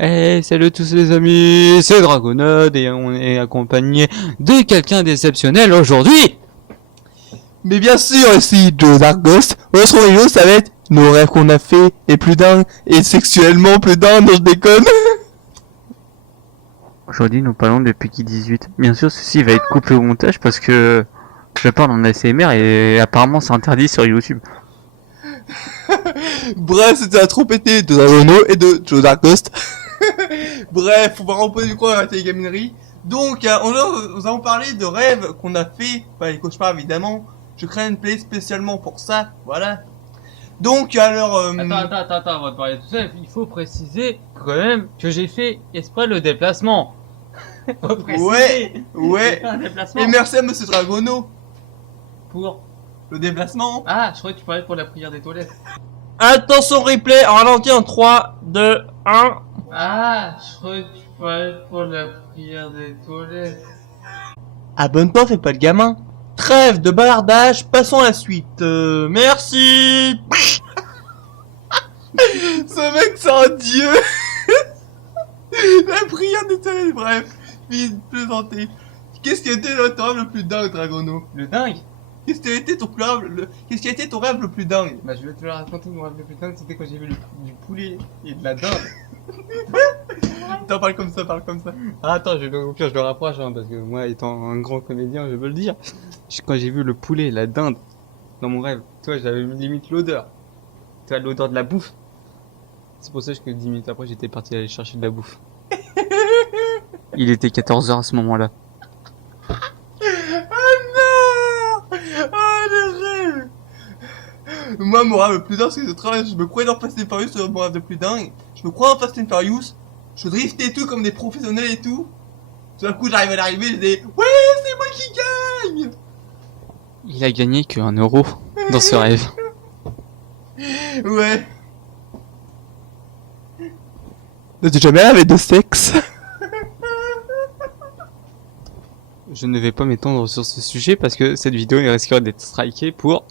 Hey, salut tous les amis, c'est Dragonode et on est accompagné de quelqu'un d'exceptionnel aujourd'hui. Mais bien sûr, ici Joe Dark Ghost. Votre vidéo, ça va être nos rêves qu'on a fait et plus d'un, et sexuellement plus d'un, non je déconne. Aujourd'hui nous parlons de Peggy 18. Bien sûr ceci va être coupé au montage parce que je parle en ASMR et apparemment c'est interdit sur YouTube. Bref, c'était la trompette de Dragono et de Joe Dark Ghost. Bref, on va reposer du coin à la télégaminerie. Donc, nous allons parler de rêves qu'on a fait, pas les cauchemars évidemment. Je crée une playlist spécialement pour ça, voilà. Donc, alors... Attends, avant de parler de tout ça, il faut préciser quand même que j'ai fait exprès le déplacement. Faut préciser. Ouais. J'ai fait un déplacement. Et merci à Monsieur Dragono. Pour... Le déplacement. Ah, je croyais que tu parlais pour la prière des toilettes. Attention replay, en ralenti en 3, 2, 1. Ah, je croyais que tu parlais pour la prière des toilettes. Abonne-toi, fais pas le gamin. Trêve de bavardage, passons à la suite. Merci. Ce mec, c'est un dieu. La prière des toilettes, bref. Fini de plaisanter. Qu'est-ce qui a été ton rêve le plus dingue, Dragono? Le dingue. Qu'est-ce qui a été Qu'est-ce qui a été ton rêve le plus dingue? Bah je vais te le raconter, mon rêve le plus dingue, c'était quand j'ai vu du poulet et de la dinde. Attends, parle comme ça, parle comme ça. Ah, attends, au pire je le rapproche, hein, parce que moi étant un grand comédien, je veux le dire. Quand j'ai vu le poulet et la dinde dans mon rêve, tu vois, j'avais limite l'odeur. Tu vois, l'odeur de la bouffe. C'est pour ça que 10 minutes après, j'étais parti aller chercher de la bouffe. Il était 14h à ce moment-là. Ah, le rêve. Moi, mon rêve le plus dingue, c'est que je me croyais dans Fast and Furious, c'est mon rêve le plus dingue. Je me crois dans Fast and Furious, je driftais et tout comme des professionnels et tout. Tout d'un coup, j'arrive à l'arrivée, je dis ouais, c'est moi qui gagne. Il a gagné que 1 euro dans ce rêve. Ouais. N'as-tu jamais rêvé de sexe? Je ne vais pas m'étendre sur ce sujet parce que cette vidéo risquerait d'être strikée pour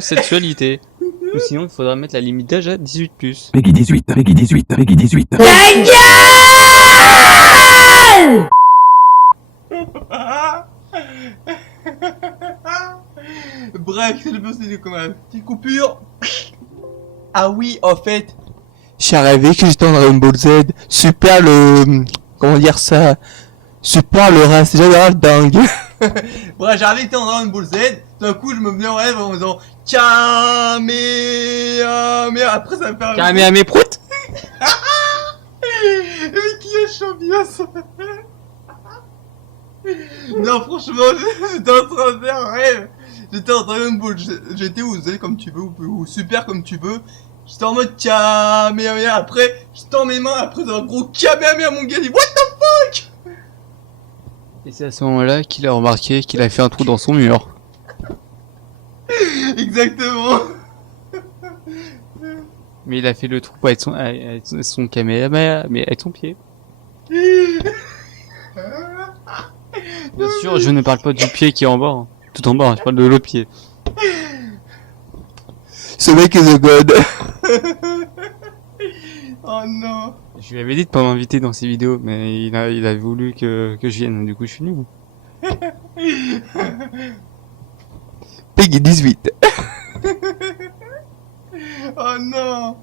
sexualité. Ou sinon, il faudra mettre la limite d'âge à 18+. Peggy 18, Peggy 18, Peggy 18. Bref, c'est le possible comme un petite coupure. Ah oui, en fait, j'ai rêvé que j'étais dans Dragon Ball Z. Super le... Comment dire ça? Super le rêve, c'est déjà le rêve dingue. Bref, j'ai rêvé que j'étais dans Dragon Ball Z. D'un coup, je me venais en rêve en disant Kamehameha. Après, ça me fait un... Kamehameha prout. Mais qui est chaud bien ça? Non, franchement, j'étais en train de faire un rêve. J'étais en Dragon Ball, j'étais où Z comme tu veux, ou Super comme tu veux. J'étais en mode Kamehameha, après, j'étais dans mes mains, après dans un gros Kamehameha, mon gars, il dit what the fuck? Et c'est à ce moment-là qu'il a remarqué qu'il a fait un trou dans son mur. Exactement. Mais il a fait le trou pas avec son Kamehameha, mais avec son pied. Bien sûr, je ne parle pas du pied qui est en bas, hein. Tout en bas, hein, je parle de l'autre pied. Ce mec est the god. Oh non. Je lui avais dit de pas m'inviter dans ses vidéos, mais il a voulu que je vienne, du coup je suis nul. Peggy 18. Oh non.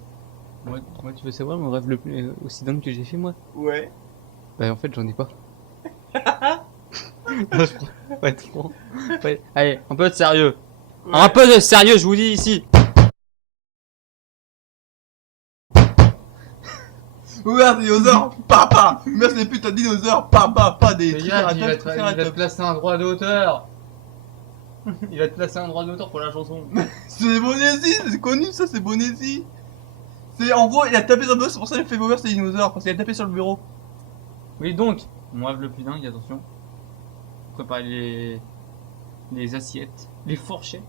Moi, tu veux savoir mon rêve le plus aussi dingue que j'ai fait, moi? Ouais. Bah en fait j'en ai pas. Non, je prends pas être franc. Ouais. Allez, un peu de sérieux. Ouais. Un peu de sérieux, je vous dis ici. Ouvert dinosaure, papa. Merci des putains de dinosaures, papa, pas des Il va te placer un droit d'auteur. Il va te placer un droit d'auteur pour la chanson. C'est Bonésie, c'est connu ça, c'est Bonésie. C'est en gros, il a tapé sur le bureau, c'est pour ça qu'il a fait ouvert ses dinosaures, parce qu'il a tapé sur le bureau. Oui donc, mon rêve le plus dingue, attention. Préparer les assiettes, les fourchettes.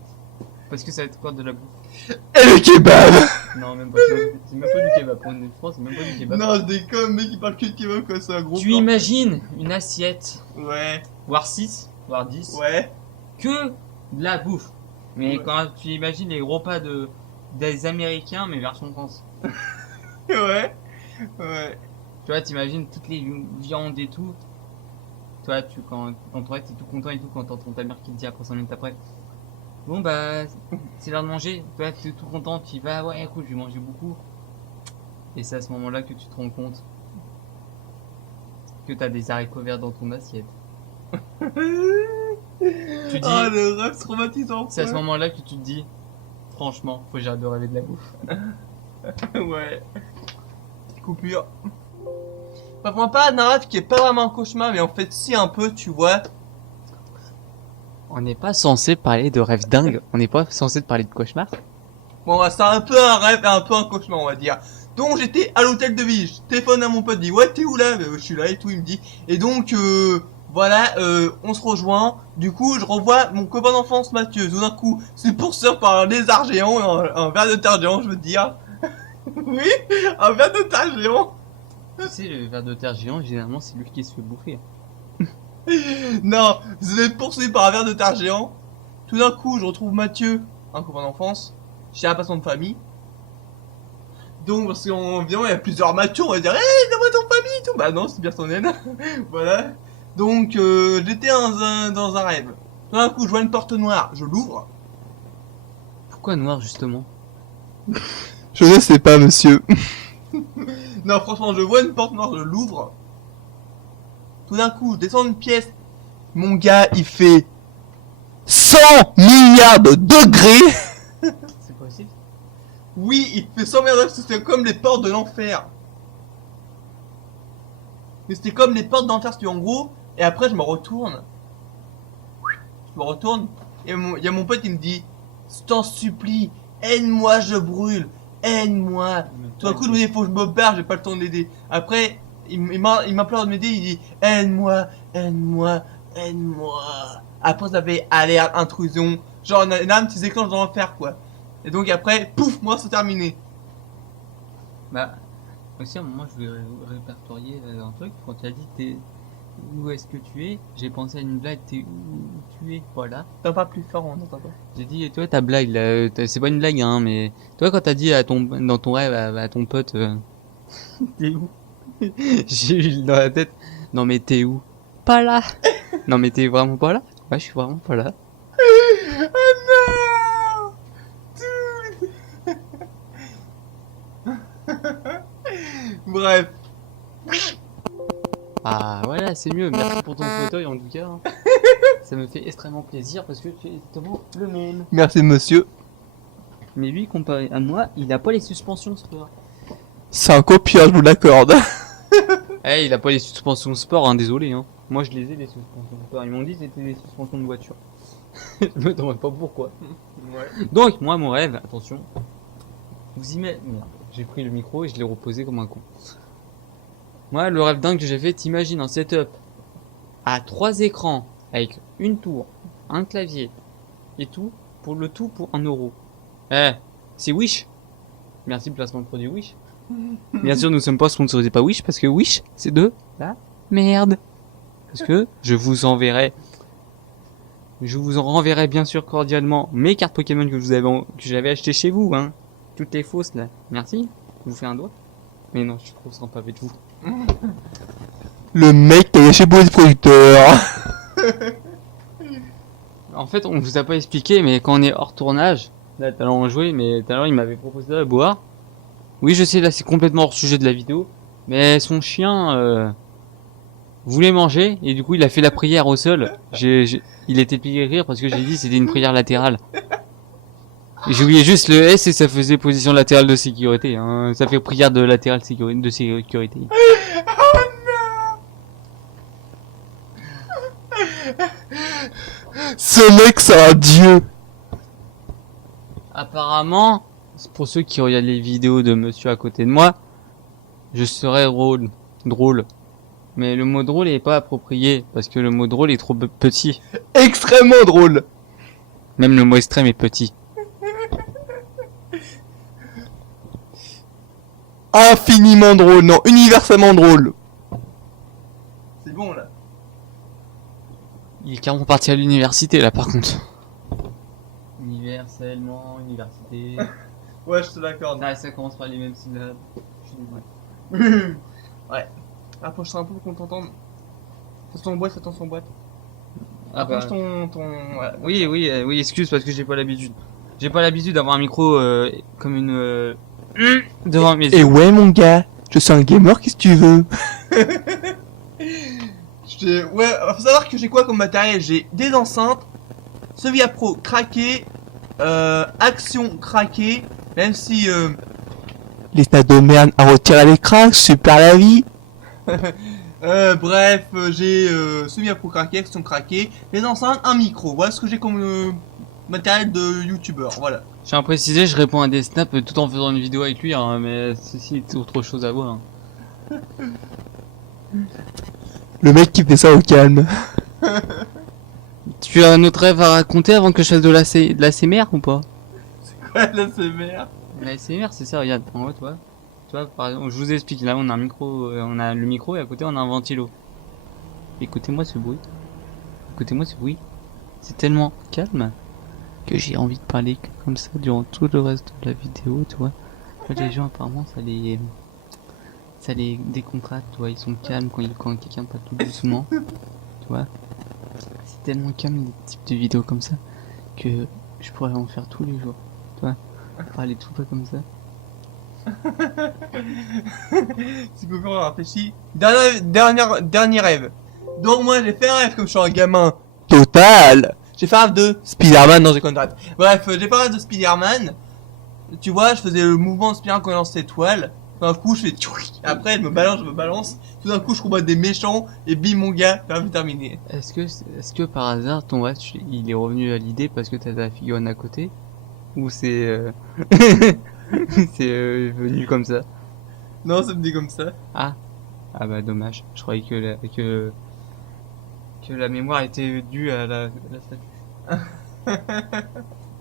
Parce que ça va être quoi de la bouffe? Et le kebab. Non, même pas, c'est même pas du kebab. Pour une fois, c'est même pas du kebab. Non, je déconne, mec, il parle que de kebab quoi, c'est un gros Tu plan. imagines une assiette, Ouais, voire 6, voire 10, ouais. que de la bouffe. Mais Ouais. quand tu imagines les gros pas des Américains, mais version France. Ouais. Ouais. Tu vois, t'imagines toutes les viandes et tout. Toi, quand ton rêve, t'es tout content et tout quand t'entends ta mère qui te dit après 5 minutes après. Bon bah, c'est l'heure de manger. Toi, t'es tout content, tu y vas, ouais, écoute, je vais manger beaucoup. Et c'est à ce moment-là que tu te rends compte que t'as des haricots verts dans ton assiette. Tu dis, Ah, le rêve traumatisant. c'est à ce moment-là que tu te dis, franchement, faut que j'arrête de rêver de la bouffe. Ouais. Petite coupure. Bah, pour moi, pas un rêve qui est pas vraiment un cauchemar, mais en fait, si, un peu, tu vois. On n'est pas censé parler de rêve dingue, on n'est pas censé parler de cauchemar. Bon, c'est un peu un rêve et un peu un cauchemar, on va dire. Donc, j'étais à l'hôtel de ville. Je téléphone à mon pote, dit, ouais, t'es où là? Je suis là et tout, il me dit. Et donc, voilà, on se rejoint. Du coup, je revois mon copain d'enfance, Mathieu. Tout d'un coup, c'est poursuivi par un lézard géant, un ver de terre géant, je veux dire. Oui, un ver de terre géant. Tu sais, le ver de terre géant, généralement, c'est lui qui se fait bouffer. Non, je l'ai poursuivi par un ver de terre géant. Tout d'un coup, je retrouve Mathieu, un copain d'enfance, chez un patron de famille. Donc, parce qu'en évidemment, il y a plusieurs Mathieu, on va dire, hé, donne-moi ton famille et tout. Bah non, c'est personnel. Voilà. Donc, j'étais dans un rêve. Tout d'un coup, je vois une porte noire, je l'ouvre. Pourquoi noir, justement? Je ne sais pas, monsieur. Non, franchement, je vois une porte noire, je l'ouvre. Tout d'un coup, je descends une pièce. Mon gars, il fait 100 milliards de degrés. C'est possible? Oui, il fait 100 milliards de degrés, c'était comme les portes de l'enfer. Mais c'était comme les portes d'enfer, c'était en gros. Et après, je me retourne. Et il y a mon pote, il me dit, je t'en supplie, aide-moi, je brûle. Aide-moi. Tout d'un coup, je me dis, faut que je me barre, j'ai pas le temps de l'aider. Après, il m'implore de m'aider, il dit, aide-moi, aide-moi, aide-moi. Après, ça fait alerte, intrusion. Genre, une arme qui s'éclenche dans l'enfer, quoi. Et donc après, pouf, moi, c'est terminé. Bah, aussi à un moment, je voulais répertorier un truc. Quand tu as dit où est-ce que tu es, j'ai pensé à une blague, t'es où tu es, voilà. T'en pas plus fort, on n'entend pas. J'ai dit, et toi, ta blague, là, c'est pas une blague, hein, mais toi, quand t'as dit dans ton rêve à ton pote, t'es où? J'ai eu dans la tête, non mais t'es où? Pas là. Non mais t'es vraiment pas là? Ouais, je suis vraiment pas là. Oh non. Bref. Ah voilà, c'est mieux. Merci pour ton fauteuil en tout cas. Hein. Ça me fait extrêmement plaisir parce que tu es exactement le même. Merci, monsieur. Mais lui, comparé à moi, il a pas les suspensions sport. C'est un copieur, je vous l'accorde. Eh, il a pas les suspensions sport, hein, désolé. Hein. Moi, je les ai, les suspensions sport. Ils m'ont dit que c'était des suspensions de voiture. Je me demande pas pourquoi. Ouais. Donc, moi, mon rêve, attention. Vous y mettez. Merde, j'ai pris le micro et je l'ai reposé comme un con. Moi, le rêve dingue que j'ai fait, t'imagines un setup à 3 écrans avec une tour, un clavier et tout pour 1€. Eh, c'est Wish. Merci placement de produit Wish. Bien sûr, nous ne sommes pas sponsorisés par Wish parce que Wish, c'est de la merde. Parce que je vous en renverrai bien sûr cordialement mes cartes Pokémon que j'avais achetées chez vous, hein. Toutes les fausses là. Merci. Je vous fais un doigt. Mais non, je suis trop sympa avec vous. Le mec qui a lâché pour les producteurs. En fait, on vous a pas expliqué, mais quand on est hors tournage, là, tout à l'heure on jouait, mais tout à l'heure il m'avait proposé de boire. Oui, je sais, là c'est complètement hors sujet de la vidéo, mais son chien voulait manger et du coup il a fait la prière au sol. Il était plié de rire parce que j'ai dit c'était une prière latérale. Et j'ai oublié juste le S et ça faisait position latérale de sécurité. Hein. Ça fait prière de latérale de sécurité. Ce mec, c'est un dieu. Apparemment, pour ceux qui regardent les vidéos de monsieur à côté de moi, je serais drôle. Mais le mot drôle est pas approprié, parce que le mot drôle est trop petit. Extrêmement drôle. Même le mot extrême est petit. Infiniment drôle, non, universellement drôle. C'est bon là. Il est carrément parti à l'université là par contre. Universellement, université. Ouais, je te l'accorde. Ah, ça commence par les mêmes syllabes. Je suis désolé. Ouais. Approche-toi un peu pour qu'on t'entende. Attention boîte. Ah bah. Approche ton... Ouais. Oui, excuse parce que j'ai pas l'habitude. J'ai pas l'habitude d'avoir un micro comme une devant mes Et yeux. ouais mon gars, je suis un gamer, qu'est-ce que tu veux? Ouais, faut savoir que j'ai quoi comme matériel? J'ai des enceintes, Sevilla Pro craqué, Action craqué, même si les stades de merde à retirer les cracks, super la vie. Bref, j'ai Sevilla Pro craqué, Action craqué, les enceintes, un micro. Voilà ce que j'ai comme matériel de youtubeur, voilà. Je tiens à préciser, je réponds à des snaps tout en faisant une vidéo avec lui, hein, mais ceci est autre chose à voir. Hein. Le mec qui fait ça au calme. Tu as un autre rêve à raconter avant que je fasse de l'ASMR ou pas? Ouais, là c'est merde. L'ASMR, c'est ça, regarde. En haut, toi, par exemple, je vous explique. Là, on a un micro, on a le micro et à côté, on a un ventilo. Écoutez-moi ce bruit. Écoutez-moi ce bruit. C'est tellement calme que j'ai envie de parler comme ça durant tout le reste de la vidéo, tu vois. Les gens, apparemment, ça les décontracte, tu vois. Ils sont calmes quand quelqu'un parle tout doucement, tu vois. C'est tellement calme les types de vidéos comme ça que je pourrais en faire tous les jours, tu vois. Parler tout le temps comme ça. C'est beaucoup réfléchi. Dernier rêve. Donc moi j'ai fait un rêve comme je suis un gamin total. J'ai fait un rêve de Spider-Man, non j'ai connu. Bref, j'ai fait un rêve de Spider-Man. Tu vois, je faisais le mouvement de Spider-Man quand il lance l'étoile. D'un coup je fais tchouik. Après je me balance. Tout d'un coup je combat des méchants et bim mon gars, terminé. Est-ce que par hasard ton rêve il est revenu à l'idée parce que t'as ta figurine à côté? Ou c'est c'est venu comme ça? Non, ça me dit comme ça. Ah bah dommage. Je croyais que la mémoire était due à la statue.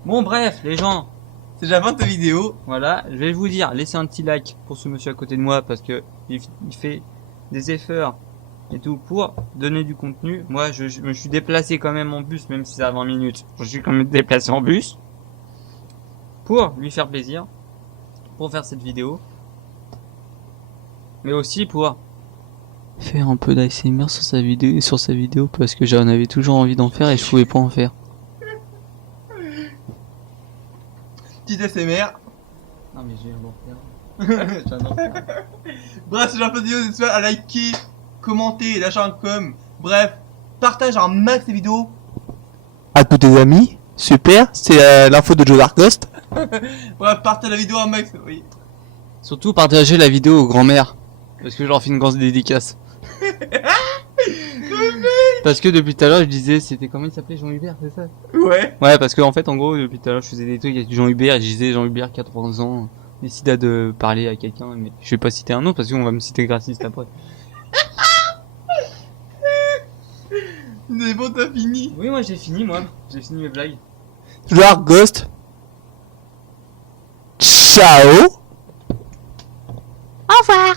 Bon bref les gens, C'est déjà 20 vidéo. voilà, je vais vous dire, laissez un petit like pour ce monsieur à côté de moi parce que il fait des efforts et tout pour donner du contenu. Moi je me suis déplacé quand même en bus, même si c'est à 20 minutes. Je suis quand même déplacé en bus pour lui faire plaisir, pour faire cette vidéo, mais aussi pour faire un peu d'ASMR sur sa vidéo parce que j'en avais toujours envie d'en faire et je pouvais pas en faire. Petit SMR. Non mais j'ai un faire. J'adore faire. Bref, si j'ai un peu de vidéo, n'hésitez pas à liker, commenter, lâcher un com. Bref, partage un max de vidéos à tous tes amis. Super, c'est l'info de Joe Darkghost. Bref, partage la vidéo un max, oui. Surtout partager la vidéo aux grand-mères parce que je leur fais une grosse dédicace. Parce que depuis tout à l'heure je disais, c'était comment il s'appelait, Jean Hubert, c'est ça? Ouais. Ouais, parce que en fait en gros depuis tout à l'heure je faisais des trucs avec Jean Hubert et je disais Jean Hubert 80 ans décida de parler à quelqu'un, mais je vais pas citer un nom parce qu'on va me citer grassiste après. Mais bon, t'as fini. Oui, moi j'ai fini mes blagues. Joe Darkghost. Ciao. Au revoir.